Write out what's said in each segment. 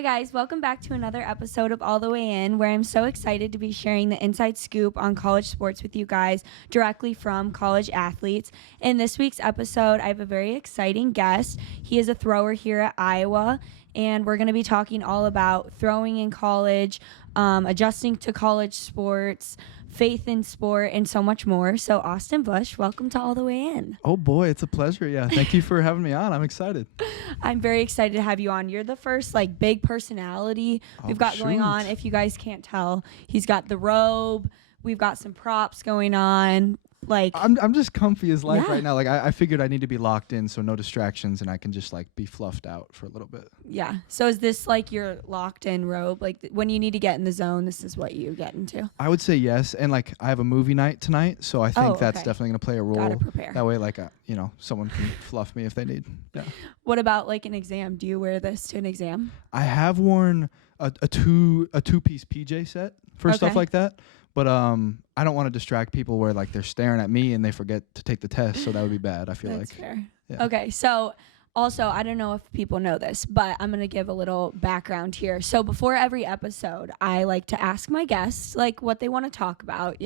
Hi guys, welcome back to another episode of All the Way In, where I'm so excited to be sharing the inside scoop on college sports with you guys directly from college athletes. In this week's episode, I have a very exciting guest. He is a thrower here at Iowa, and we're going to be talking all about throwing in college, adjusting to college sports, faith in sport, and so much more. So Austin Busch, welcome to All the Way In. Oh boy, it's a pleasure. Yeah, thank you for having me on. I'm excited. I'm very excited to have you on. You're the first big personality we've got going on. If you guys can't tell, he's got the robe. We've got some props going on. I'm just comfy as life Yeah. right now. I figured I need to be locked in, so no distractions, and I can just be fluffed out for a little bit. Yeah. So is this your locked in robe? When you need to get in the zone, this is what you get into? I would say yes, and I have a movie night tonight, so I think that's okay. definitely gonna play a role. Gotta prepare. That way, someone can fluff me if they need. Yeah. What about an exam? Do you wear this to an exam? I have worn a two-piece PJ set for stuff Okay. like that. But I don't want to distract people where they're staring at me and they forget to take the test, so that would be bad. I feel That's fair. Yeah. Okay, so also, I don't know if people know this, but I'm going to give a little background here. So before every episode, I like to ask my guests what they want to talk about,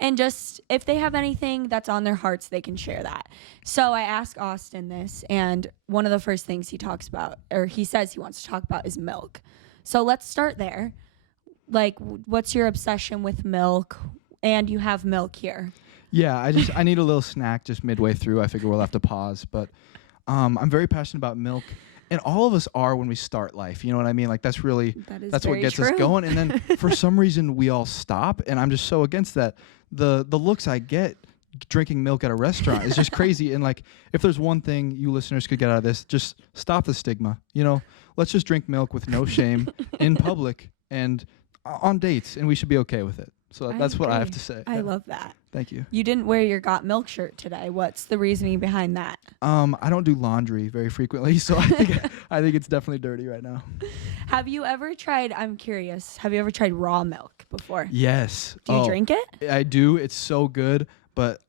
and just if they have anything that's on their hearts, they can share that. So I asked Austin this, and one of the first things he talks about, or he says he wants to talk about, is milk. So let's start there. What's your obsession with milk? And you have milk here. Yeah, I need a little snack just midway through. I figure we'll have to pause, but I'm very passionate about milk, and all of us are when we start life. You know what I mean? That's what gets us going. And then for some reason we all stop, and I'm just so against that. The looks I get drinking milk at a restaurant is just crazy. And if there's one thing you listeners could get out of this, just stop the stigma. Let's just drink milk with no shame in public and on dates, and we should be okay with it. So that's what I have to say. I love that. Thank you. You didn't wear your Got Milk shirt today. What's the reasoning behind that? I don't do laundry very frequently, so I think it's definitely dirty right now. Have you ever tried, I'm curious, have you ever tried raw milk before? Yes. Do you drink it? I do. It's so good, but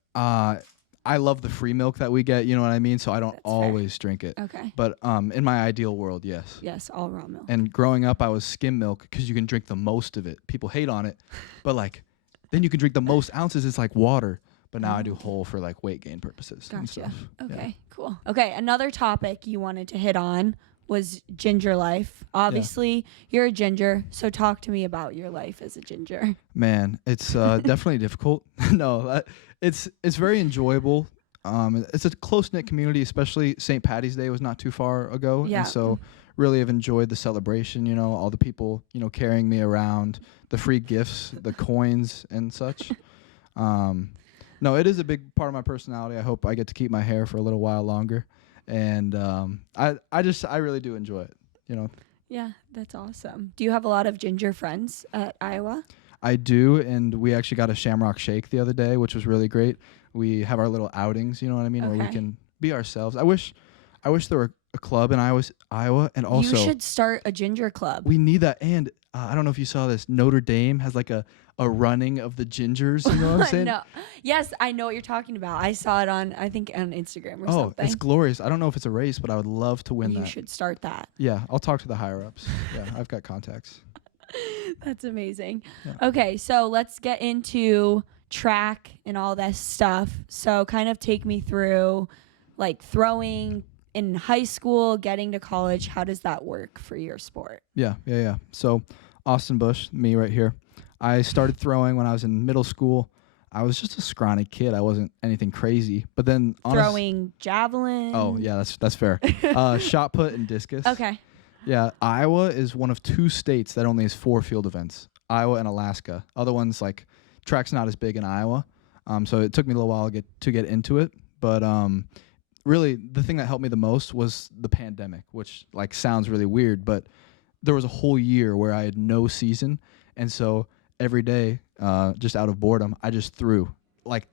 I love the free milk that we get, you know what I mean? So I don't always drink it. Okay. But in my ideal world, yes. Yes, all raw milk. And growing up, I was skim milk because you can drink the most of it. People hate on it, but then you can drink the most ounces. It's like water. But now I do whole for weight gain purposes and Gotcha. stuff. Okay, Yeah. cool. Okay, another topic you wanted to hit on was ginger life. Obviously, you're a ginger, so talk to me about your life as a ginger. Man, it's definitely difficult. No, it's very enjoyable. It's a close-knit community, especially St. Patty's Day was not too far ago. Yeah. And so really have enjoyed the celebration, all the people, carrying me around, the free gifts, the coins and such. No, it is a big part of my personality. I hope I get to keep my hair for a little while longer. And I really do enjoy it, Yeah, that's awesome. Do you have a lot of ginger friends at Iowa? I do, and we actually got a Shamrock Shake the other day, which was really great. We have our little outings, you know what I mean, where we can be ourselves. I wish there were a club in Iowa, and also you should start a ginger club. we need that. And I don't know if you saw this. Notre Dame has a running of the gingers. You know what I'm saying? No. Yes, I know what you're talking about. I saw it on Instagram or something. Oh, it's glorious. I don't know if it's a race, but I would love to win that. You should start that. Yeah, I'll talk to the higher ups. Yeah, I've got contacts. That's amazing. Yeah. Okay, so let's get into track and all that stuff. So kind of take me through throwing in high school, getting to college. How does that work for your sport? Yeah. So Austin Busch, me right here. I started throwing when I was in middle school. I was just a scrawny kid. I wasn't anything crazy. But then Throwing javelin. Oh, yeah, that's fair. Shot put and discus. Okay. Yeah, Iowa is one of 2 states that only has 4 field events. Iowa and Alaska. Other ones track's not as big in Iowa. So it took me a little while to get into it, but really the thing that helped me the most was the pandemic, which sounds really weird, but there was a whole year where I had no season, and so every day, just out of boredom, I just threw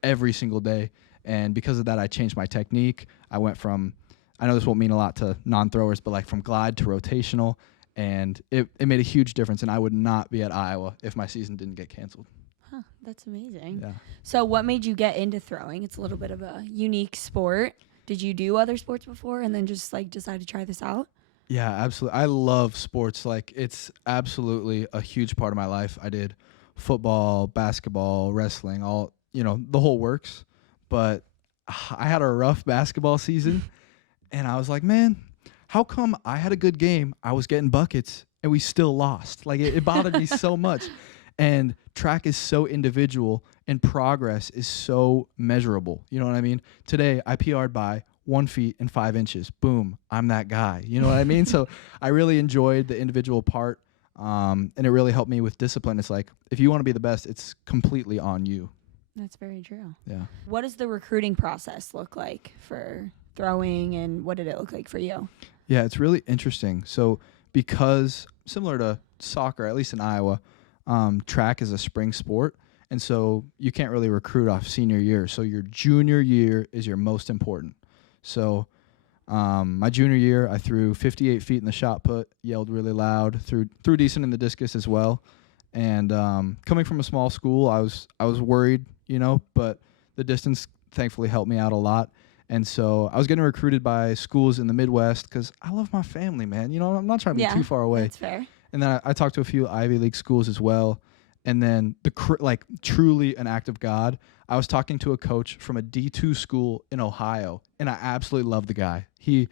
every single day. And because of that, I changed my technique. I went from, I know this won't mean a lot to non-throwers, but from glide to rotational, and it made a huge difference. And I would not be at Iowa if my season didn't get canceled. Huh, that's amazing. Yeah. So what made you get into throwing? It's a little bit of a unique sport. Did you do other sports before and then just decide to try this out? Yeah, absolutely. I love sports. Like, it's absolutely a huge part of my life. I did football, basketball, wrestling, all, the whole works. But I had a rough basketball season, and I was like, man, how come I had a good game? I was getting buckets, and we still lost. Like, it bothered me so much. And track is so individual, and progress is so measurable. You know what I mean? Today, I PR'd by 1 feet and 5 inches. Boom, I'm that guy. You know what I mean? So I really enjoyed the individual part, and it really helped me with discipline. It's like, if you want to be the best, it's completely on you. That's very true. Yeah. What does the recruiting process look like for throwing, and what did it look like for you? Yeah, it's really interesting. So because similar to soccer, at least in Iowa, track is a spring sport. And so you can't really recruit off senior year. So your junior year is your most important. So my junior year, I threw 58 feet in the shot put, yelled really loud, threw decent in the discus as well. And coming from a small school, I was worried, but the distance thankfully helped me out a lot. And so I was getting recruited by schools in the Midwest because I love my family, man. I'm not trying to be too far away. That's fair. And then I talked to a few Ivy League schools as well. And then truly an act of God, I was talking to a coach from a D2 school in Ohio, and I absolutely love the guy. He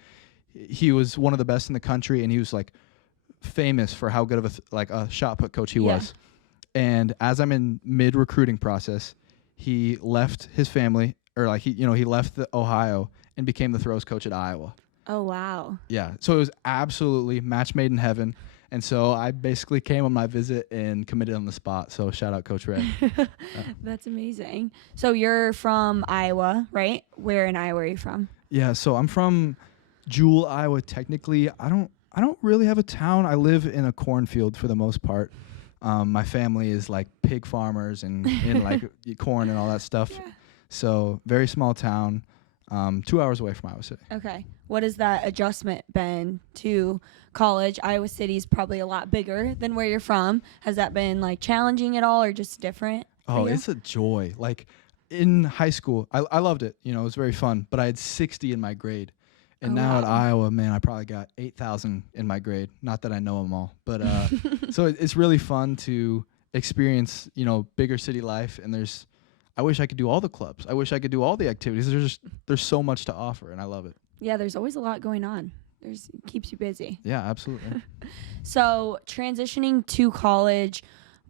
was one of the best in the country, and he was like famous for how good of a shot put coach he was. And as I'm in mid recruiting process, he left his family, or he left Ohio and became the throws coach at Iowa. Oh wow. Yeah. So it was absolutely match made in heaven. And so I basically came on my visit and committed on the spot. So shout out Coach Red. That's amazing. So you're from Iowa, right? Where in Iowa are you from? Yeah, so I'm from Jewel, Iowa. Technically, I don't really have a town. I live in a cornfield for the most part. My family is like pig farmers and in like corn and all that stuff. Yeah. So very small town, 2 hours away from Iowa City. Okay. What has that adjustment been to college? Iowa City's probably a lot bigger than where you're from. Has that been like challenging at all or just different? Oh, it's a joy. Like in high school, I loved it. It was very fun, but I had 60 in my grade. And now at Iowa, man, I probably got 8,000 in my grade. Not that I know them all, but so it's really fun to experience, bigger city life. And I wish I could do all the clubs. I wish I could do all the activities. There's so much to offer, and I love it. Yeah, there's always a lot going on. It keeps you busy. Yeah, absolutely. So transitioning to college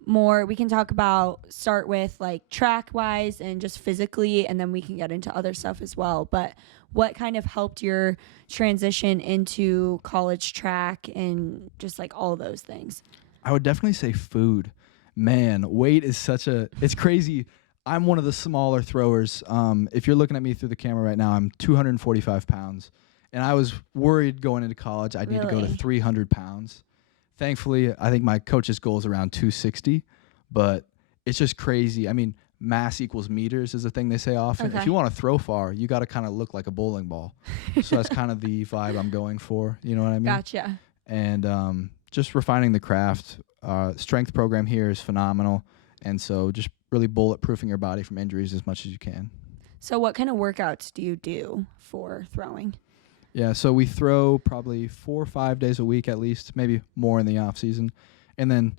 more, we can start with like track wise and just physically, and then we can get into other stuff as well. But what kind of helped your transition into college track and just like all those things? I would definitely say food. Man, weight is it's crazy. I'm one of the smaller throwers. If you're looking at me through the camera right now, I'm 245 pounds. And I was worried going into college I'd need to go to 300 pounds. Thankfully, I think my coach's goal is around 260. But it's just crazy. I mean, mass equals meters is a thing they say often. Okay. If you want to throw far, you got to kind of look like a bowling ball. So that's kind of the vibe I'm going for. You know what I mean? Gotcha. And just refining the craft. Strength program here is phenomenal. And so just really bulletproofing your body from injuries as much as you can. So what kind of workouts do you do for throwing? Yeah, so we throw probably 4 or 5 days a week at least, maybe more in the off season. And then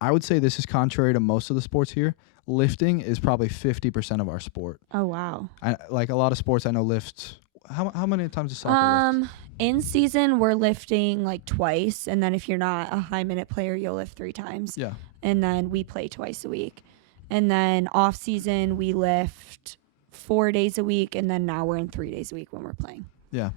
I would say this is contrary to most of the sports here. Lifting is probably 50% of our sport. Oh, wow. Like a lot of sports I know lift. How many times does soccer lift? In season, we're lifting like twice. And then if you're not a high minute player, you'll lift 3 times. Yeah. And then we play twice a week. And then off season, we lift 4 days a week. And then now we're in 3 days a week when we're playing. Yeah.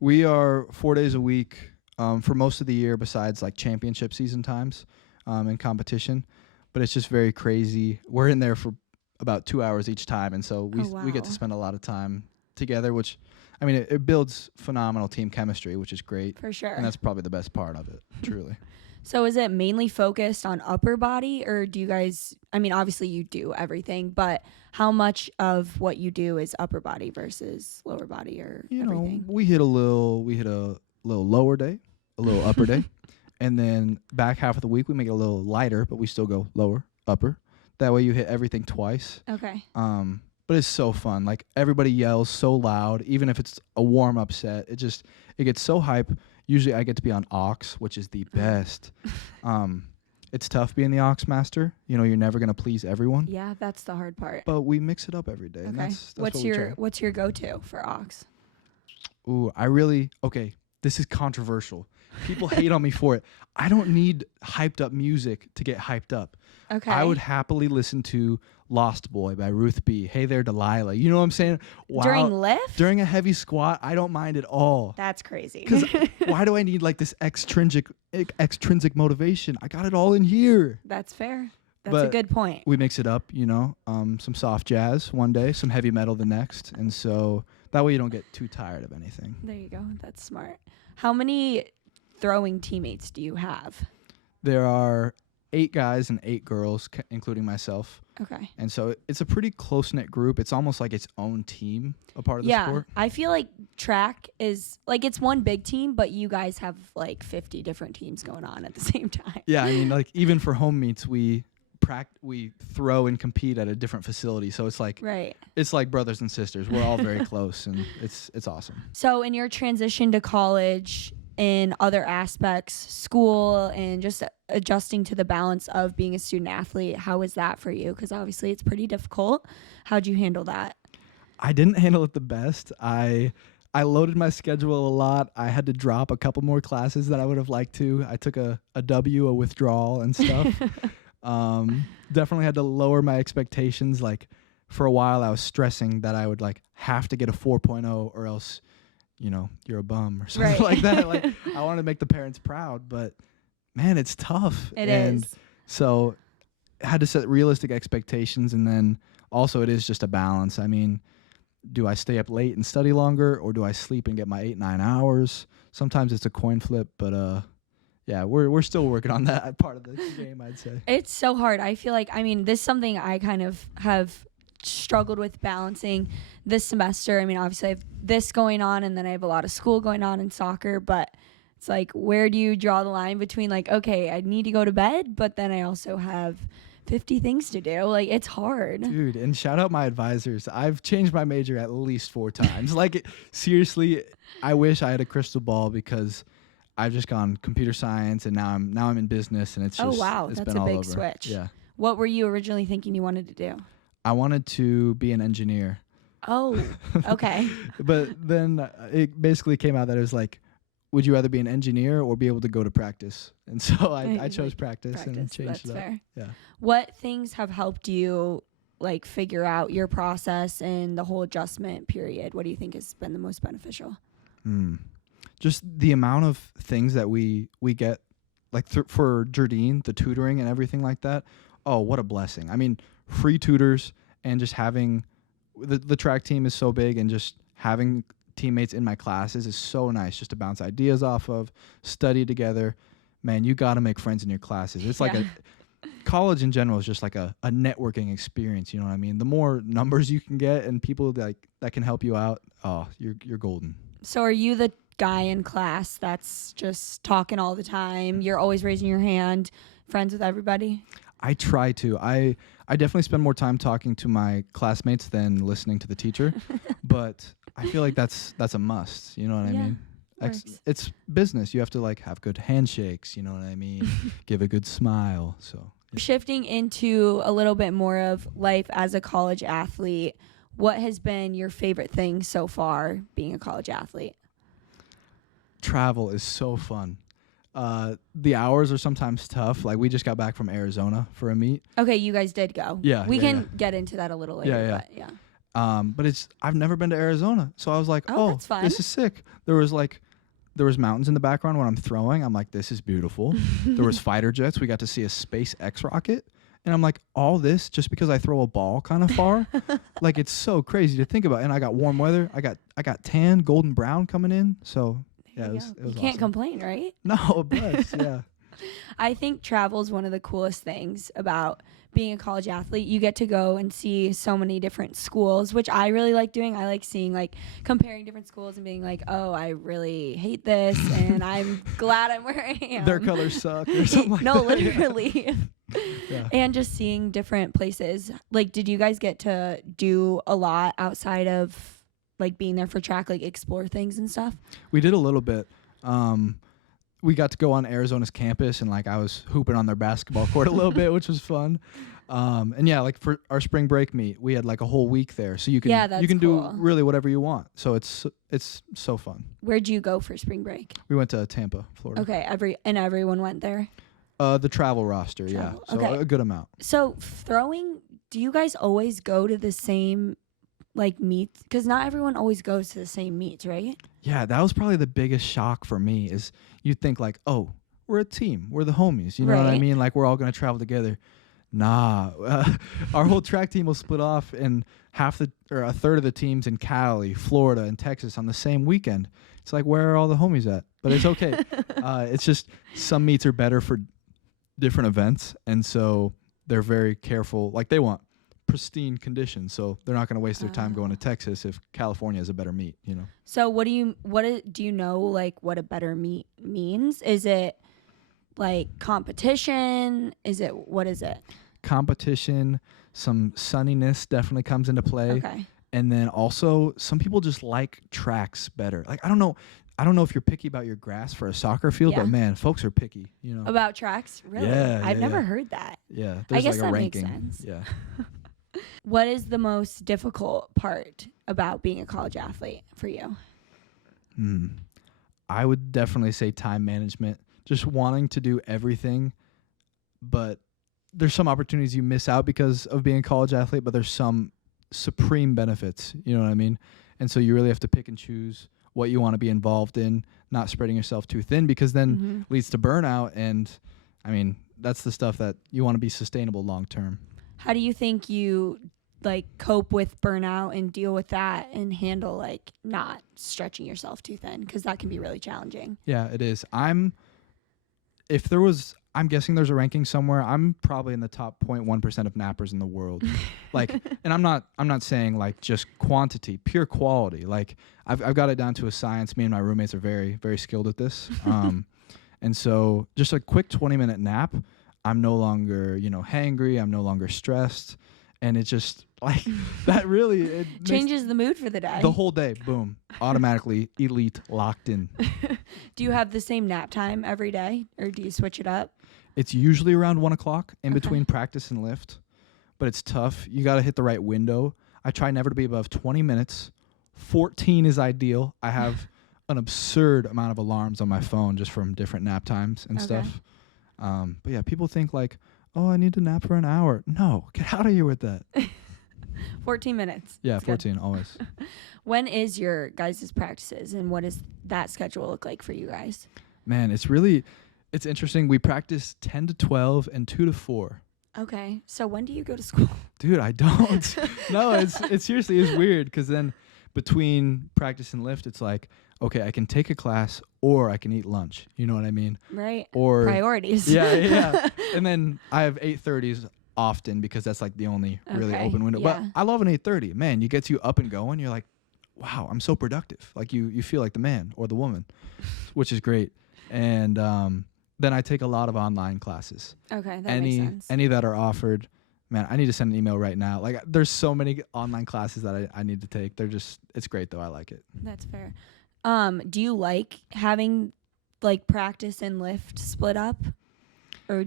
We are 4 days a week for most of the year besides like championship season times in competition. But it's just very crazy. We're in there for about 2 hours each time. And so we get to spend a lot of time together, which, I mean, it builds phenomenal team chemistry, which is great. For sure. And that's probably the best part of it, truly. So is it mainly focused on upper body, or do you guys, I mean, obviously you do everything, but how much of what you do is upper body versus lower body or everything? We hit a little lower day, a little upper day. And then back half of the week, we make it a little lighter, but we still go lower, upper. That way you hit everything twice. Okay. But it's so fun. Like everybody yells so loud, even if it's a warm-up set. It gets so hype. usually I get to be on aux, which is the best. It's tough being the aux master. You know, you're never going to please everyone. Yeah, that's the hard part. But we mix it up every day. And that's what's your go-to for aux? Ooh, okay, this is controversial. People hate on me for it. I don't need hyped up music to get hyped up. Okay. I would happily listen to Lost Boy by Ruth B. Hey There Delilah. You know what I'm saying? Wow. During lift? During a heavy squat, I don't mind at all. That's crazy. Because why do I need like this extrinsic motivation? I got it all in here. That's fair. That's a good point. We mix it up, you know, some soft jazz one day, some heavy metal the next. And so that way you don't get too tired of anything. There you go. That's smart. How many throwing teammates do you have? There are 8 guys and 8 girls, including myself. Okay. And so it's a pretty close-knit group. It's almost like its own team, a part of the sport. I feel like track is like it's one big team, but you guys have like 50 different teams going on at the same time. Yeah, I mean, like even for home meets, we throw and compete at a different facility. So it's like it's like brothers and sisters. We're all very close, and it's awesome. So in your transition to college, in other aspects, school, and just adjusting to the balance of being a student athlete, how was that for you? Because obviously it's pretty difficult. How'd you handle that? I didn't handle it the best. I loaded my schedule a lot. I had to drop a couple more classes that I would have liked to. I took a withdrawal and stuff. Definitely had to lower my expectations. Like for a while I was stressing that I would like have to get a 4.0 or else, you know, you're a bum or something like that. Like I wanted to make the parents proud, but man, it's tough. It is. So I had to set realistic expectations, and then also it is just a balance. I mean, do I stay up late and study longer, or do I sleep and get my 8-9 hours? Sometimes it's a coin flip, but yeah, we're still working on that part of the game, I'd say. It's so hard. I feel like, I mean, this is something I kind of have struggled with balancing this semester. I mean, obviously I have this going on, and then I have a lot of school going on in soccer, but it's like, where do you draw the line between like, okay, I need to go to bed, but then I also have 50 things to do? Like, it's hard. Dude, and shout out my advisors. I've changed my major at least 4 times. Like, seriously, I wish I had a crystal ball, because I've just gone computer science, and now I'm in business, and it's just that's a big switch. Yeah. What were you originally thinking you wanted to do? I wanted to be an engineer. Oh, okay. But then it basically came out that it was like, would you rather be an engineer or be able to go to practice? And so I chose practice and changed it up. Fair. Yeah. What things have helped you like figure out your process and the whole adjustment period? What do you think has been the most beneficial? Just the amount of things that we get, like for Jardine, the tutoring and everything like that. Oh, what a blessing. I mean, free tutors, and just having the track team is so big, and just having teammates in my classes is so nice, just to bounce ideas off of, study together. Man, you got to make friends in your classes. It's like college in general is just like a networking experience. You know what I mean? The more numbers you can get and people that can help you out, oh, you're golden. So are you the guy in class that's just talking all the time? You're always raising your hand, friends with everybody? I try to. I definitely spend more time talking to my classmates than listening to the teacher, but I feel like that's a must. You know what I mean? It's business. You have to like have good handshakes. You know what I mean? Give a good smile. So yeah. Shifting into a little bit more of life as a college athlete, what has been your favorite thing so far being a college athlete? Travel is so fun. The hours are sometimes tough. Like we just got back from Arizona for a meet. Okay, you guys did go. Yeah. We can get into that a little later. But I've never been to Arizona. So I was like, that's fun. This is sick. There was mountains in the background when I'm throwing. I'm like, this is beautiful. There was fighter jets. We got to see a SpaceX rocket. And I'm like, all this just because I throw a ball kind of far? Like, it's so crazy to think about. And I got warm weather. I got tan, golden brown coming in. So yeah, it was you can't complain, right? No, bless, yeah. I think travel is one of the coolest things about being a college athlete. You get to go and see so many different schools, which I really like doing. I like seeing, like, comparing different schools and being like, oh, I really hate this, and I'm glad I'm where I am. Their colors suck or something like no, that. literally. Yeah. And just seeing different places. Like, did you guys get to do a lot outside of like being there for track, like explore things and stuff? We did a little bit. We got to go on Arizona's campus, and like I was hooping on their basketball court a little bit, which was fun. And yeah, like for our spring break meet, we had like a whole week there, so you can that's you can cool. do really whatever you want. So it's so fun. Where'd you go for spring break? We went to Tampa, Florida. Okay, everyone went there. The travel roster, Travel, yeah, so okay. a good amount. So throwing, do you guys always go to the same like meets? Because not everyone always goes to the same meets, right? Yeah, that was probably the biggest shock for me. Is you think like, oh, we're a team, we're the homies, you know what I Right. mean? Like we're all gonna travel together. Nah, our whole track team will split off, and a third of the teams in Cali, Florida, and Texas on the same weekend. It's like, where are all the homies at? But it's okay. It's just some meets are better for different events, and so they're very careful. Like they want pristine conditions, so they're not going to waste their time going to Texas if California is a better meet, you know. So do you know like what a better meet means? Is it like competition? What is it? Competition, some sunniness definitely comes into play. Okay. And then also some people just like tracks better. Like I don't know if you're picky about your grass for a soccer field, Yeah. but man, folks are picky, you know. About tracks? Really? Yeah, I've yeah, never yeah. heard that. Yeah, I there's guess like a that makes ranking. sense. Yeah. What is the most difficult part about being a college athlete for you? I would definitely say time management, just wanting to do everything, but there's some opportunities you miss out because of being a college athlete, but there's some supreme benefits, you know what I mean? And so you really have to pick and choose what you want to be involved in, not spreading yourself too thin, because then leads to burnout. And I mean, that's the stuff that you want to be sustainable long term. How do you think you like cope with burnout and deal with that and handle like not stretching yourself too thin? Because that can be really challenging. Yeah, it is. I'm guessing there's a ranking somewhere. I'm probably in the top 0.1% of nappers in the world. Like, and I'm not saying like just quantity, pure quality. Like I've got it down to a science. Me and my roommates are very, very skilled at this. And so just a quick 20-minute nap, I'm no longer, hangry. I'm no longer stressed. And it just like that really it Changes the mood for the day. the whole day, boom, automatically elite, locked in. Do you have the same nap time every day or do you switch it up? It's usually around 1 o'clock in Okay. between practice and lift, but it's tough. You got to hit the right window. I try never to be above 20 minutes. 14 is ideal. I have an absurd amount of alarms on my phone just from different nap times and Okay. stuff. But yeah, people think like, oh, I need to nap for an hour. No, get out of here with that. 14 minutes. Yeah, That's good. 14 always. When is your guys' practices and what does that schedule look like for you guys? Man, it's interesting. We practice 10 to 12 and 2 to 4. Okay. So when do you go to school? Dude, I don't. No, it's seriously is weird because then between practice and lift, it's like, okay, I can take a class or I can eat lunch. You know what I mean? Right. Or Priorities. Yeah. And then I have 8:30s often because that's like the only really Okay, open window. yeah. But I love an 8:30. Man, you get you up and going. You're like, wow, I'm so productive. Like you feel like the man or the woman, which is great. And then I take a lot of online classes. Okay, that makes sense. Any that are offered. Man, I need to send an email right now. Like there's so many online classes that I need to take. It's great though. I like it. That's fair. Do you like having like practice and lift split up? Or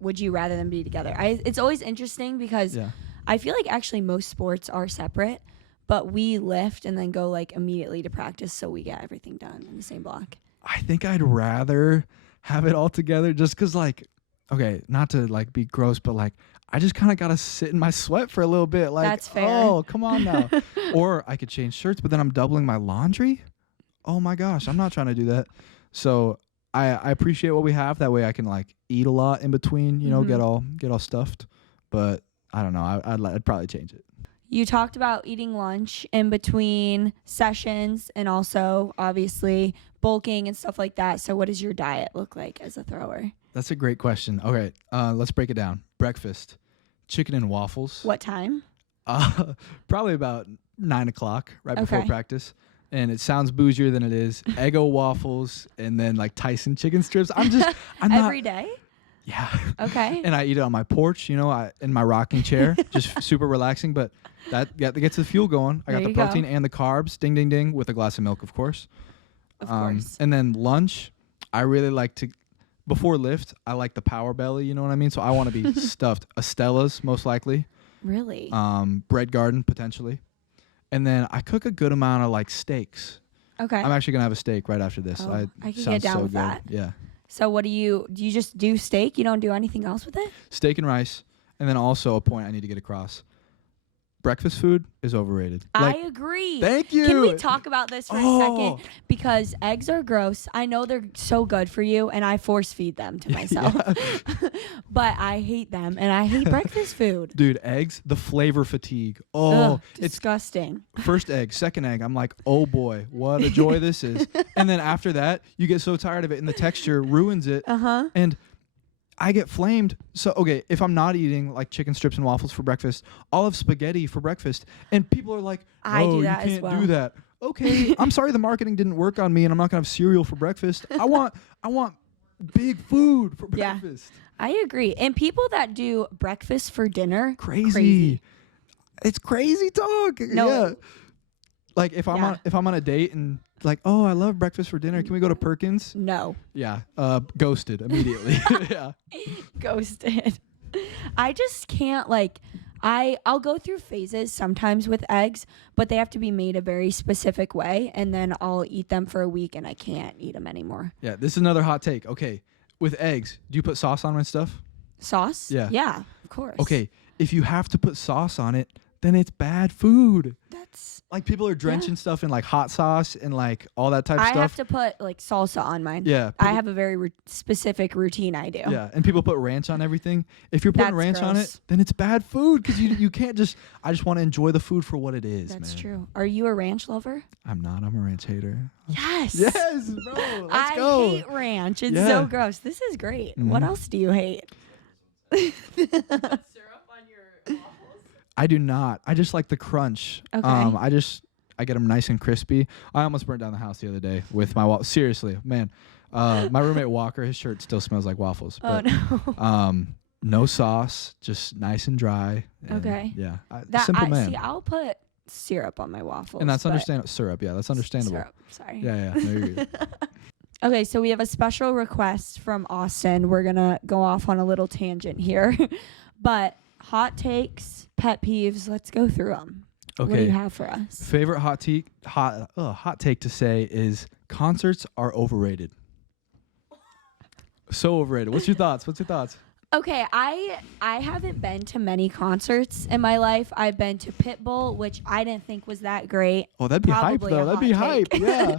would you rather them be together? It's always interesting because Yeah. I feel like actually most sports are separate, but we lift and then go like immediately to practice so we get everything done in the same block. I think I'd rather have it all together just because, like, okay, not to, like, be gross, but, like, I just kind of got to sit in my sweat for a little bit. Like, That's fair. Oh, come on now. Or I could change shirts, but then I'm doubling my laundry. Oh, my gosh. I'm not trying to do that. So I appreciate what we have. That way I can, like, eat a lot in between, get all stuffed. But I don't know. I'd probably change it. You talked about eating lunch in between sessions and also obviously bulking and stuff like that. So what does your diet look like as a thrower? That's a great question. Okay, let's break it down. Breakfast, chicken and waffles. What time? Probably about 9 o'clock, right before Okay. practice. And it sounds bougier than it is. Eggo waffles and then like Tyson chicken strips. I'm Every day? Yeah. Okay. And I eat it on my porch, in my rocking chair, just super relaxing. But that gets the fuel going. I got There the you go. protein and the carbs, ding, ding, ding, with a glass of milk, of course. Of course. And then lunch, I really like to, before lift, I like the power belly, you know what I mean? So I want to be stuffed. Estella's, most likely. Really? Bread garden, potentially. And then I cook a good amount of, like, steaks. Okay. I'm actually going to have a steak right after this. Oh, I can sounds get down so with good. that. Yeah. So what do you just do steak? You don't do anything else with it? Steak and rice. And then also a point I need to get across. Breakfast food is overrated. I agree. Thank you. Can we talk about this for a second? Because eggs are gross. I know they're so good for you, and I force feed them to myself. But I hate them, and I hate breakfast food. Dude, eggs, the flavor fatigue. Oh, Ugh, it's disgusting. first egg, second egg. I'm like, oh boy, what a joy this is. And then after that, you get so tired of it, and the texture ruins it. And I get flamed. So, okay, if I'm not eating like chicken strips and waffles for breakfast, I'll have spaghetti for breakfast. And people are like, I do that you as can't well. do that. Okay, I'm sorry the marketing didn't work on me and I'm not going to have cereal for breakfast. I want big food for breakfast. I agree. And people that do breakfast for dinner, Crazy. It's crazy talk. No. Yeah. Like if I'm on a date and like, oh, I love breakfast for dinner. Can we go to Perkins? No. Yeah. Ghosted immediately. Yeah. Ghosted. I just can't I'll go through phases sometimes with eggs, but they have to be made a very specific way, and then I'll eat them for a week and I can't eat them anymore. Yeah. This is another hot take. Okay. With eggs, do you put sauce on my stuff? Sauce? Yeah. Yeah, of course. Okay. If you have to put sauce on it, then it's bad food. That's Like people are drenching stuff in like hot sauce and like all that type of I stuff. have to put like salsa on mine. Yeah. I have a very specific routine I do. Yeah, and people put ranch on everything. If you're putting That's ranch on it, gross. then it's bad food because you can't just. I just want to enjoy the food for what it is. That's man. true. Are you a ranch lover? I'm not. I'm a ranch hater. Yes. Yes, bro. Let's I go. hate ranch. It's Yeah. so gross. This is great. What Mhm. else do you hate? I do not. I just like the crunch. Okay. I get them nice and crispy. I almost burned down the house the other day with my waffles. Seriously, man. My roommate Walker, his shirt still smells like waffles. Oh But, no. no sauce, just nice and dry. And Okay. Yeah. That Simple I man. see. I'll put syrup on my waffles. And that's but- understandable. Syrup, yeah, that's understandable. Syrup. Sorry. Yeah. No, you're good. Okay, so we have a special request from Austin. We're gonna go off on a little tangent here, but hot takes, pet peeves. Let's go through them. Okay. What do you have for us? Favorite hot take to say is concerts are overrated. So overrated. What's your thoughts? Okay, I haven't been to many concerts in my life. I've been to Pitbull, which I didn't think was that great. Oh, that'd be hype Probably a though. That'd be hot hype. take. Yeah.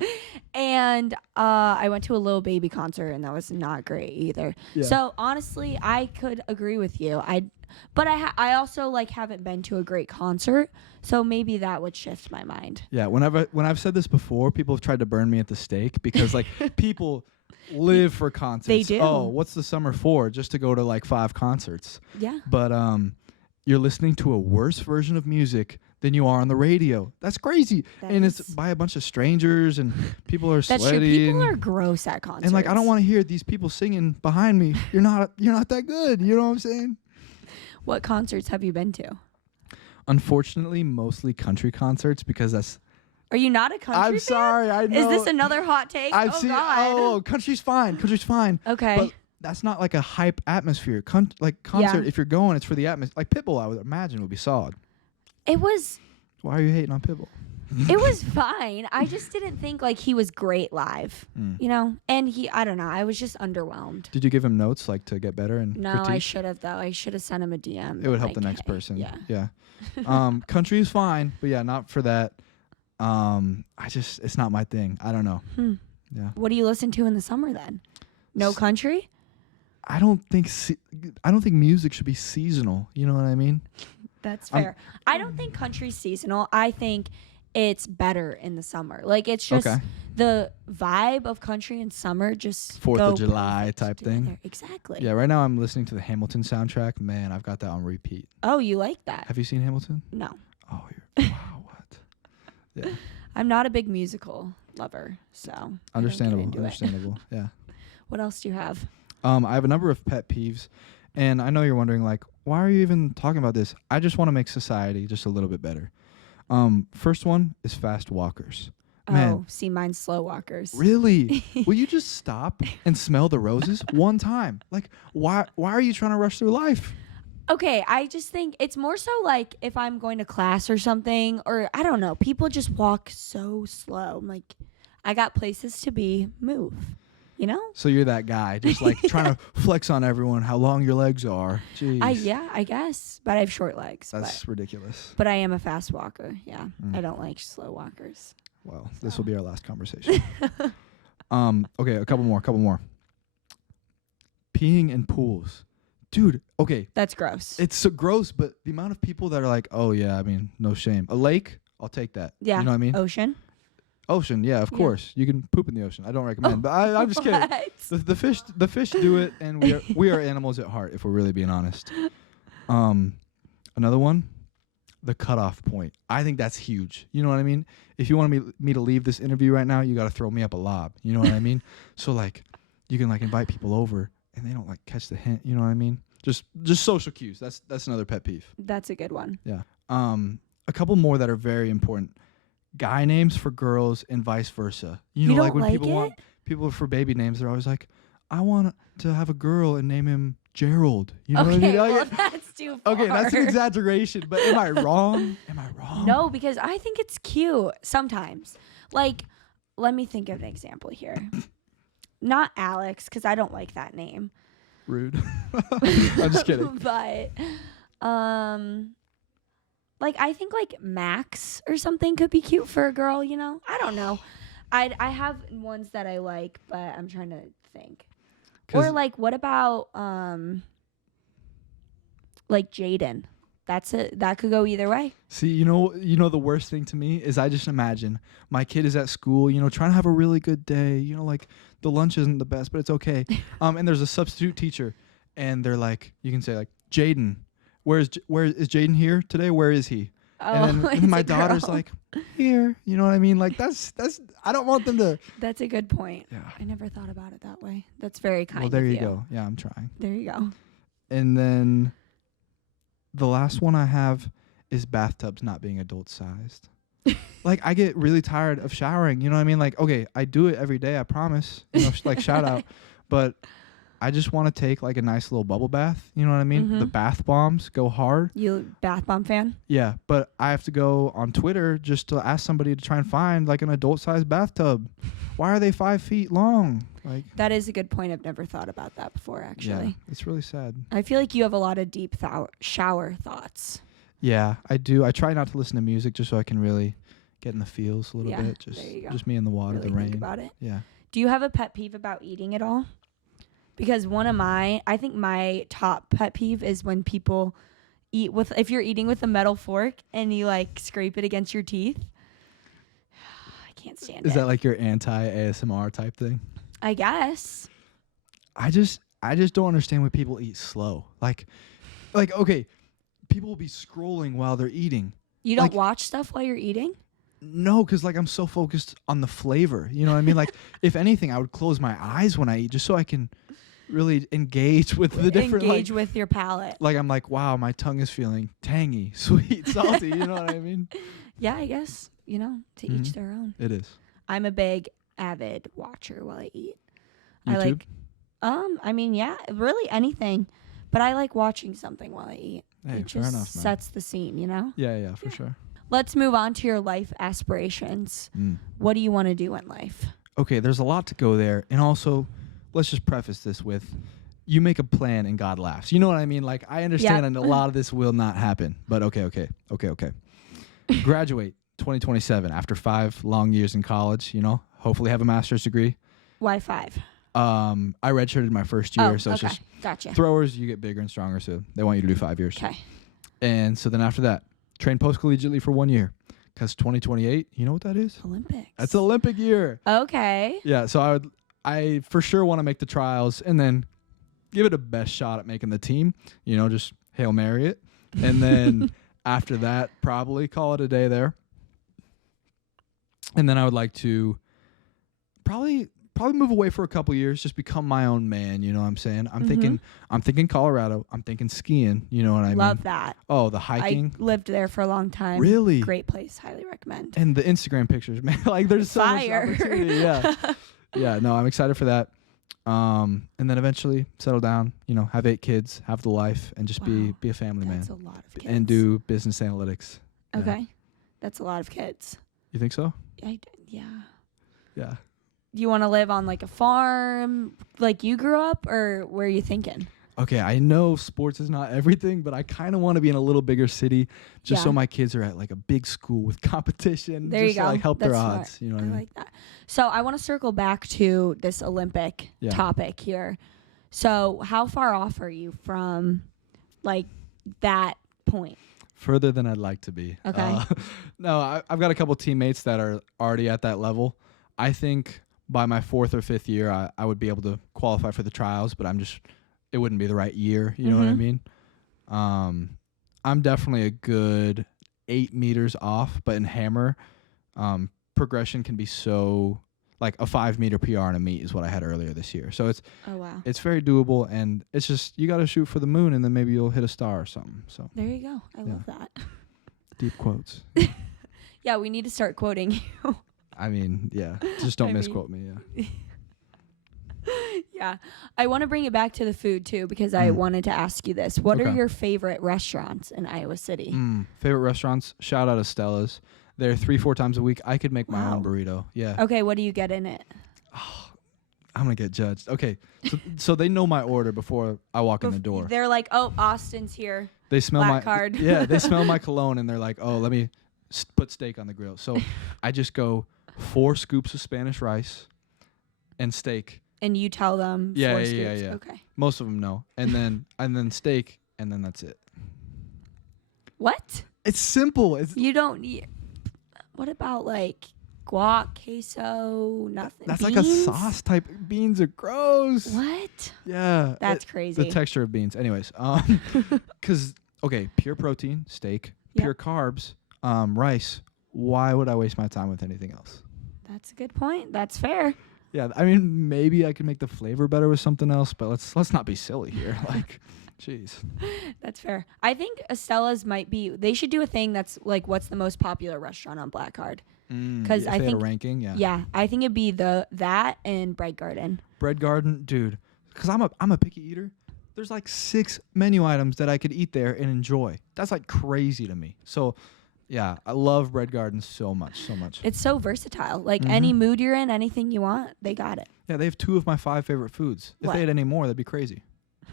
And I went to a Lil Baby concert, and that was not great either. Yeah. So honestly, I could agree with you. But I also like haven't been to a great concert, so maybe that would shift my mind. Yeah. When I've said this before, people have tried to burn me at the stake because like people live for concerts. They do. Oh, what's the summer for? Just to go to like 5 concerts. Yeah. But you're listening to a worse version of music than you are on the radio. That's crazy. And it's by a bunch of strangers and people are That's sweaty. true. People are gross at concerts. And like I don't want to hear these people singing behind me. You're not that good. You know what I'm saying? What concerts have you been to? Unfortunately, mostly country concerts because that's. Are you not a country I'm fan? sorry. I know. Is this another hot take? I've oh seen. God. Oh, country's fine. Country's fine. Okay. But that's not like a hype atmosphere. Concert. Yeah. If you're going, it's for the atmosphere. Like Pitbull, I would imagine would be solid. It was Why are you hating on Pitbull? fine. I just didn't think like he was great live. You know? And I don't know. I was just underwhelmed. Did you give him notes like to get better and No, I critique? should have though. I should have sent him a DM. It would help like, the next hey, person. Yeah. Yeah. Country is fine, but yeah, not for that. It's not my thing. I don't know. Yeah. What do you listen to in the summer then? No country? I don't think music should be seasonal. You know what I mean? That's fair. I don't think country's seasonal. I think it's better in the summer. Like it's just Okay. the vibe of country in summer just 4th go of July perfect type thing. together. Exactly. Yeah, right now I'm listening to the Hamilton soundtrack. Man, I've got that on repeat. Oh, you like that? Have you seen Hamilton? No. Oh, wow, what? Yeah. I'm not a big musical lover, so I don't get into it. Understandable. Yeah. What else do you have? I have a number of pet peeves, and I know you're wondering, like, why are you even talking about this? I just want to make society just a little bit better. First one is fast walkers. Man. Oh, see, mine's slow walkers. Really? Will you just stop and smell the roses one time? Like, why are you trying to rush through life? Okay, I just think it's more so like if I'm going to class or something, or I don't know, people just walk so slow. I'm like, I got places to be, move, you know? So you're that guy, just like trying to flex on everyone how long your legs are. Jeez. Yeah, I guess, but I have short legs. That's ridiculous. But I am a fast walker. Yeah, I don't like slow walkers. Well, this will be our last conversation. Okay, a couple more. Peeing in pools. Dude, okay. That's gross. It's so gross, but the amount of people that are like, oh, yeah, I mean, no shame. A lake, I'll take that. Yeah. You know what I mean? Ocean, yeah, of course. You can poop in the ocean. I don't recommend, but I'm just kidding. The fish do it, and we are animals at heart, if we're really being honest. Another one, the cutoff point. I think that's huge. You know what I mean? If you want me to leave this interview right now, you got to throw me up a lob. You know what I mean? So, like, you can, like, invite people over, and they don't, like, catch the hint. You know what I mean? Just social cues. That's another pet peeve. That's a good one. Yeah. A couple more that are very important. Guy names for girls and vice versa. You know, don't like when like people it? want people for baby names, they're always like, I want to have a girl and name him Gerald. You know what I mean? Well, that's too far. Okay, that's an exaggeration, but am I wrong? No, because I think it's cute sometimes. Like, let me think of an example here. Not Alex, because I don't like that name. Rude. I'm just kidding. But, like, I think, like, Max or something could be cute for a girl, you know? I don't know. I have ones that I like, but I'm trying to think. Or, like, what about, like, Jaden? That could go either way. See, you know the worst thing to me is I just imagine my kid is at school, you know, trying to have a really good day, you know, like the lunch isn't the best, but it's okay. And there's a substitute teacher, and they're like, you can say like, Jaden, where is Jaden here today? Where is he? Oh, and then my daughter's like, here. You know what I mean? Like that's I don't want them to. That's a good point. Yeah. I never thought about it that way. That's very kind. Well, there of you go. Yeah, I'm trying. There you go. And then the last one I have is bathtubs not being adult sized. Like I get really tired of showering. You know what I mean? Like, okay, I do it every day. I promise. You know, like shout out. But I just want to take like a nice little bubble bath. You know what I mean? Mm-hmm. The bath bombs go hard. You bath bomb fan? Yeah, but I have to go on Twitter just to ask somebody to try and find like an adult sized bathtub. Why are they 5 feet long? Like that is a good point. I've never thought about that before, actually. Yeah, it's really sad. I feel like you have a lot of deep shower thoughts. Yeah, I do. I try not to listen to music just so I can really get in the feels a little bit. Just me in the water, really the rain. Think about it. Yeah. Do you have a pet peeve about eating at all? Because I think my top pet peeve is when people eat if you're eating with a metal fork and you like scrape it against your teeth. I can't stand it. Is that like your anti-ASMR type thing? I guess. I just don't understand when people eat slow. Like okay, people will be scrolling while they're eating. You don't watch stuff while you're eating? No, because like I'm so focused on the flavor. You know what I mean? Like if anything, I would close my eyes when I eat just so I can really engage with the different with your palate. Like I'm like, wow, my tongue is feeling tangy, sweet, salty. You know what I mean? Yeah, I guess, to each their own. It is. I'm a big avid watcher while I eat. YouTube? I mean, yeah, really anything. But I like watching something while I eat. Hey, it fair just enough, man. sets the scene, Yeah, for sure. Let's move on to your life aspirations. What do you want to do in life? Okay, there's a lot to go there. And also, let's just preface this with, you make a plan and God laughs. You know what I mean? Like, I understand and a lot of this will not happen. But okay. Graduate 2027 after 5 long years in college, hopefully have a master's degree. Why 5? I redshirted my first year. So it's just gotcha. Throwers, you get bigger and stronger. So they want you to do 5 years. Okay. And so then after that, train post-collegiately for 1 year. Because 2028, you know what that is? Olympics. That's Olympic year. Okay. Yeah, so I for sure want to make the trials and then give it a best shot at making the team. Just Hail Mary it. And then after that, probably call it a day there. And then I would like to probably probably move away for a couple years, just become my own man. You know what I'm saying? I'm thinking Colorado. I'm thinking skiing. You know what I mean? Love that. Oh, the hiking. I lived there for a long time. Really? Great place. Highly recommend. And the Instagram pictures, man. Like there's so much Fire. opportunity. Yeah. Yeah. No, I'm excited for that. And then eventually settle down, have 8 kids, have the life, and just be a family man. That's a lot of kids. And do business analytics. Okay. Yeah. That's a lot of kids. You think so? Yeah. Yeah. Do you want to live on like a farm like you grew up, or where are you thinking? Okay, I know sports is not everything, but I kind of want to be in a little bigger city just so my kids are at like a big school with competition. There just you go. To, like help That's their smart. odds. You know what I mean? like that. So I want to circle back to this Olympic topic here. So how far off are you from like that point? Further than I'd like to be. Okay. No, I've got a couple teammates that are already at that level. I think by my 4th or 5th year, I would be able to qualify for the trials, but it wouldn't be the right year. You know what I mean? I'm definitely a good 8 meters off, but in hammer, progression can be so, like a 5-meter PR in a meet is what I had earlier this year. So it's very doable, and it's just, you got to shoot for the moon, and then maybe you'll hit a star or something. So there you go. I love that. Deep quotes. Yeah, we need to start quoting you. I mean, yeah. Just don't misquote me, yeah. Yeah. I want to bring it back to the food, too, because I wanted to ask you this. What are your favorite restaurants in Iowa City? Favorite restaurants? Shout out to Stella's. They're 3-4 times a week. I could make my own burrito. Yeah. Okay, what do you get in it? Oh, I'm going to get judged. Okay, so they know my order before I walk in the door. They're like, oh, Austin's here. They smell Black card. Yeah, they smell my cologne, and they're like, oh, let me put steak on the grill. So I just go 4 scoops of Spanish rice and steak. And you tell them 4 scoops? Yeah. Okay. Most of them know. And then steak, and then that's it. What? It's simple. You don't need... What about like guac, queso, nothing? That's beans? like a sauce type. Beans are gross. What? Yeah. That's crazy. The texture of beans. Anyways, because, okay, pure protein, steak, pure carbs, rice. Why would I waste my time with anything else? That's a good point. That's fair. Yeah, I mean, maybe I can make the flavor better with something else, but let's not be silly here. Like, jeez. That's fair. I think Estella's might be. They should do a thing that's like, what's the most popular restaurant on Black Card? Because I think a ranking, yeah, I think it'd be that and Bread Garden. Bread Garden, dude. Because I'm a picky eater. There's like 6 menu items that I could eat there and enjoy. That's like crazy to me. So. Yeah, I love Bread Garden so much. It's so versatile. Like any mood you're in, anything you want, they got it. Yeah, they have 2 of my 5 favorite foods. If they had any more, that'd be crazy.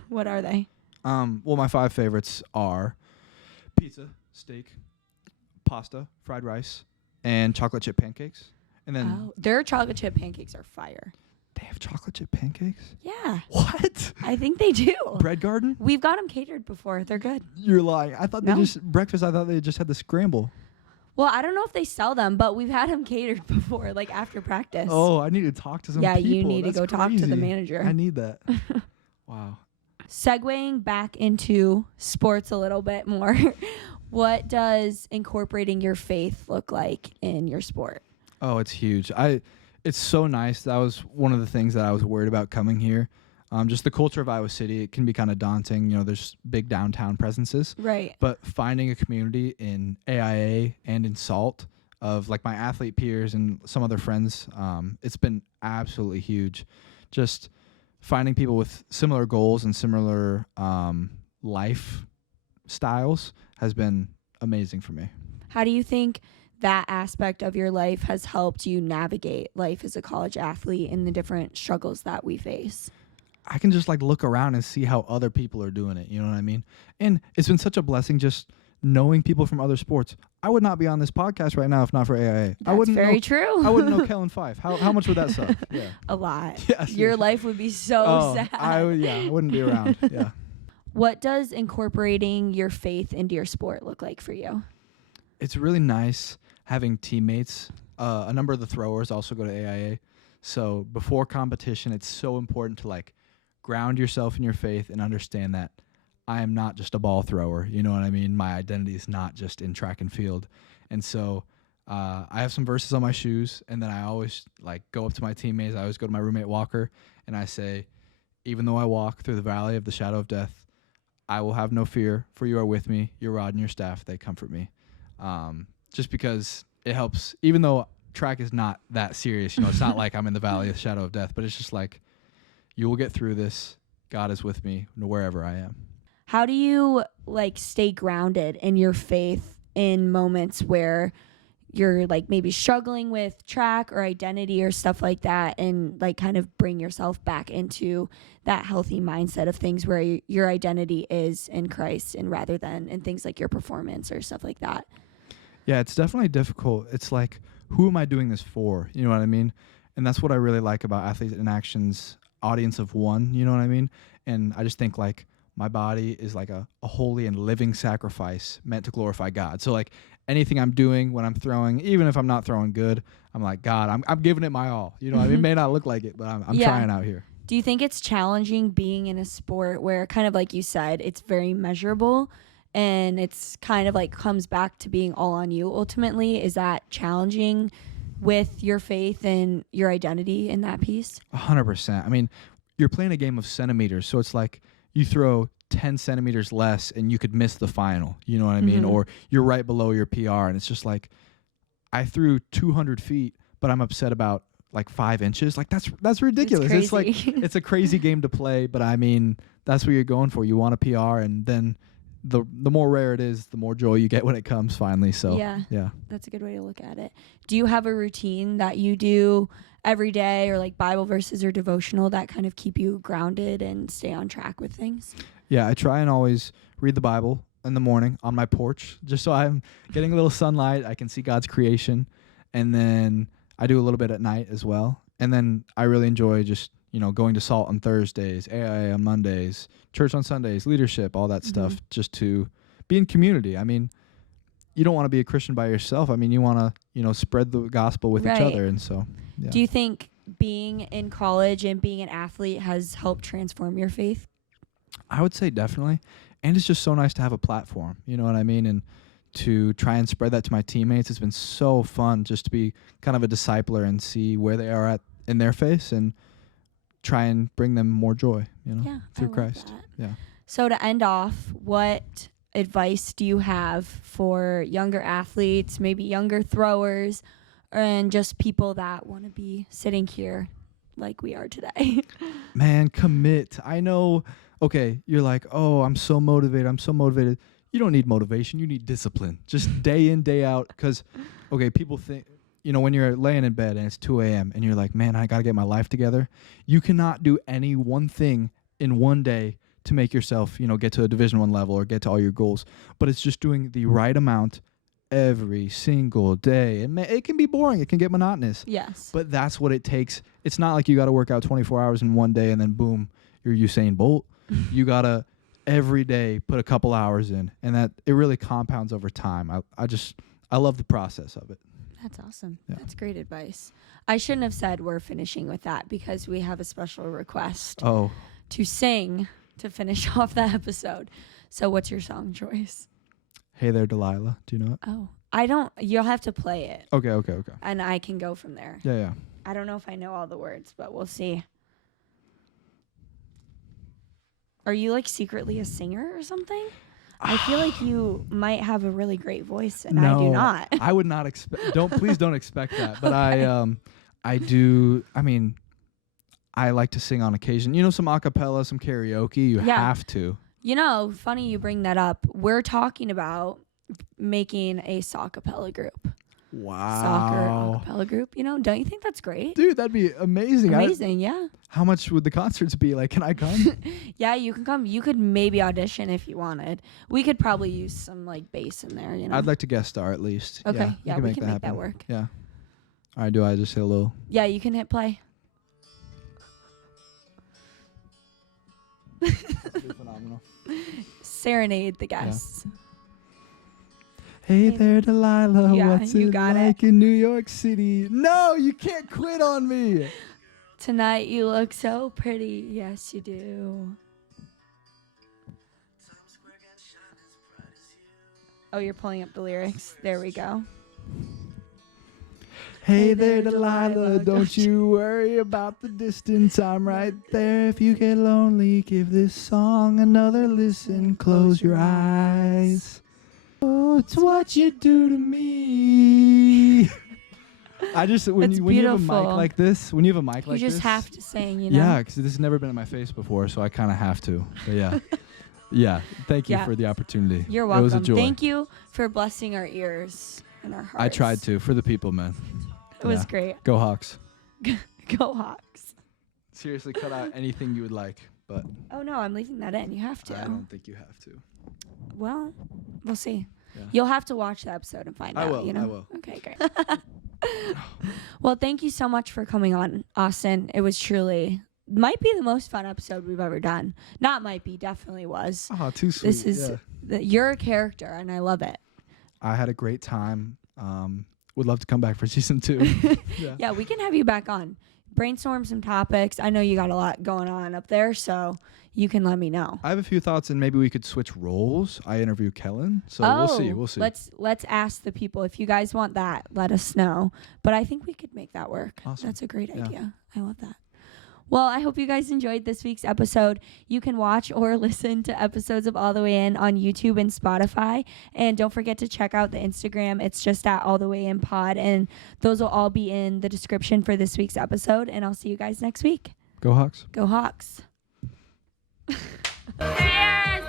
What are they? Well, my 5 favorites are pizza, steak, pasta, fried rice, and chocolate chip pancakes. And then their chocolate chip pancakes are fire. They have chocolate chip pancakes? Yeah. What? I think they do. Bread Garden? We've got them catered before. They're good. You're lying. I thought breakfast, I thought they just had the scramble. Well, I don't know if they sell them, but we've had them catered before, like after practice. Oh, I need to talk to some people. Yeah, you need to go talk to the manager. I need that. Wow. Segueing back into sports a little bit more, what does incorporating your faith look like in your sport? Oh, it's huge. It's so nice. That was one of the things that I was worried about coming here. Just the culture of Iowa City, it can be kind of daunting. There's big downtown presences. Right. But finding a community in AIA and in SALT of like my athlete peers and some other friends, it's been absolutely huge. Just finding people with similar goals and similar life styles has been amazing for me. How do you think that aspect of your life has helped you navigate life as a college athlete and the different struggles that we face? I can just like look around and see how other people are doing it. You know what I mean? And it's been such a blessing just knowing people from other sports. I would not be on this podcast right now if not for AIA. That's very true. I wouldn't know Kellen Fife. How much would that suck? Yeah. A lot. Yeah, your life would be so sad. I wouldn't be around. Yeah. What does incorporating your faith into your sport look like for you? It's really nice having teammates. A number of the throwers also go to AIA. So before competition, it's so important to like ground yourself in your faith and understand that I am not just a ball thrower. You know what I mean? My identity is not just in track and field. And so I have some verses on my shoes, and then I always like go up to my teammates. I always go to my roommate Walker, and I say, even though I walk through the valley of the shadow of death, I will have no fear, for you are with me. Your rod and your staff, they comfort me. Just because it helps, even though track is not that serious. It's not like I'm in the valley of the shadow of death, but it's just like, you will get through this. God is with me wherever I am. How do you like stay grounded in your faith in moments where you're like maybe struggling with track or identity or stuff like that, and like kind of bring yourself back into that healthy mindset of things where your identity is in Christ and rather than in things like your performance or stuff like that? Yeah, it's definitely difficult. It's like, who am I doing this for? You know what I mean? And that's what I really like about Athletes in Action's audience of one, you know what I mean? And I just think like my body is like a holy and living sacrifice meant to glorify God. So like anything I'm doing when I'm throwing, even if I'm not throwing good, I'm like, God, I'm giving it my all. You know, it may not look like it, but I'm trying out here. Do you think it's challenging being in a sport where kind of like you said, it's very measurable and it's kind of like comes back to being all on you ultimately? Is that challenging with your faith and your identity in that piece? 100%. I mean, you're playing a game of centimeters, so it's like you throw 10 centimeters less and you could miss the final, you know what I mean? Or you're right below your PR, and it's just like, I threw 200 feet, but I'm upset about like 5 inches. Like that's ridiculous. It's like, it's a crazy game to play, but I mean, that's what you're going for. You want a PR, and then the more rare it is, the more joy you get when it comes finally. So yeah, that's a good way to look at it. Do you have a routine that you do every day, or like Bible verses or devotional that kind of keep you grounded and stay on track with things? Yeah, I try and always read the Bible in the morning on my porch, just so I'm getting a little sunlight. I can see God's creation. And then I do a little bit at night as well. And then I really enjoy just, going to Salt on Thursdays, AIA on Mondays, church on Sundays, leadership, all that stuff, just to be in community. I mean, you don't want to be a Christian by yourself. I mean, you want to, spread the gospel with each other. And so, yeah. Do you think being in college and being an athlete has helped transform your faith? I would say definitely. And it's just so nice to have a platform, you know what I mean? And to try and spread that to my teammates. It's been so fun just to be kind of a discipler and see where they are at in their faith and try and bring them more joy, through Christ. That. Yeah. So to end off, what advice do you have for younger athletes, maybe younger throwers, and just people that want to be sitting here like we are today? Man, commit. I know, okay, you're like, oh, I'm so motivated. You don't need motivation. You need discipline. Just day in, day out. Because, okay, people think, when you're laying in bed and it's 2 a.m. and you're like, man, I got to get my life together. You cannot do any one thing in one day to make yourself, get to a Division I level or get to all your goals. But it's just doing the right amount every single day. And it can be boring. It can get monotonous. Yes. But that's what it takes. It's not like you got to work out 24 hours in one day and then boom, you're Usain Bolt. You got to every day put a couple hours in, and that it really compounds over time. I love the process of it. That's awesome. Yeah. That's great advice. I shouldn't have said we're finishing with that because we have a special request to sing to finish off the episode. So what's your song choice? Hey There, Delilah. Do you know it? Oh, I don't. You'll have to play it. Okay. And I can go from there. Yeah. I don't know if I know all the words, but we'll see. Are you like secretly a singer or something? I feel like you might have a really great voice, and no, I do not. I would not expect. Please don't expect that. But Okay. I do. I mean, I like to sing on occasion. Some a cappella, some karaoke. You have to. Funny you bring that up. We're talking about making a socapella group. Wow. Soccer acapella group. Don't you think that's great? Dude, that'd be amazing. Amazing, yeah. How much would the concerts be? Like, can I come? Yeah, you can come. You could maybe audition if you wanted. We could probably use some like bass in there, I'd like to guest star at least. Okay, yeah, we can make happen. that work. Yeah. All right, do I just say a little? Yeah, you can hit play. Phenomenal. Serenade the guests. Yeah. Hey there, Delilah. Yeah, what's you it got like in New York City? No, you can't quit on me. Tonight you look so pretty. Yes, you do. Oh, you're pulling up the lyrics. There we go. Hey there, Delilah, don't you worry about the distance. I'm right there. If you get lonely, give this song another listen. Close your eyes. Oh, it's what you do to me. I just when you have a mic like this, you just have to sing, you know. Yeah, because this has never been in my face before, so I kind of have to. But yeah, yeah. Thank you for the opportunity. You're welcome. It was a joy. Thank you for blessing our ears and our hearts. I tried to for the people, man. It was great. Go Hawks. Go Hawks. Seriously, cut out anything you would like, but. Oh no, I'm leaving that in. You have to. I don't think you have to. Well, we'll see. Yeah. You'll have to watch the episode and find out. You know? I will. Okay, great. Well, thank you so much for coming on, Austin. It was truly might be the most fun episode we've ever done. Not might be, definitely was. Oh, too sweet. This is you're a character, and I love it. I had a great time. Would love to come back for season 2. Yeah, we can have you back on. Brainstorm some topics. I know you got a lot going on up there, so you can let me know. I have a few thoughts, and maybe we could switch roles. I interview Kellen, so we'll see. Let's ask the people. If you guys want that, let us know. But I think we could make that work. Awesome. That's a great idea. I love that. Well, I hope you guys enjoyed this week's episode. You can watch or listen to episodes of All the Way In on YouTube and Spotify. And don't forget to check out the Instagram. It's just at allthewayinpod. And those will all be in the description for this week's episode. And I'll see you guys next week. Go Hawks. Go Hawks. Cheers!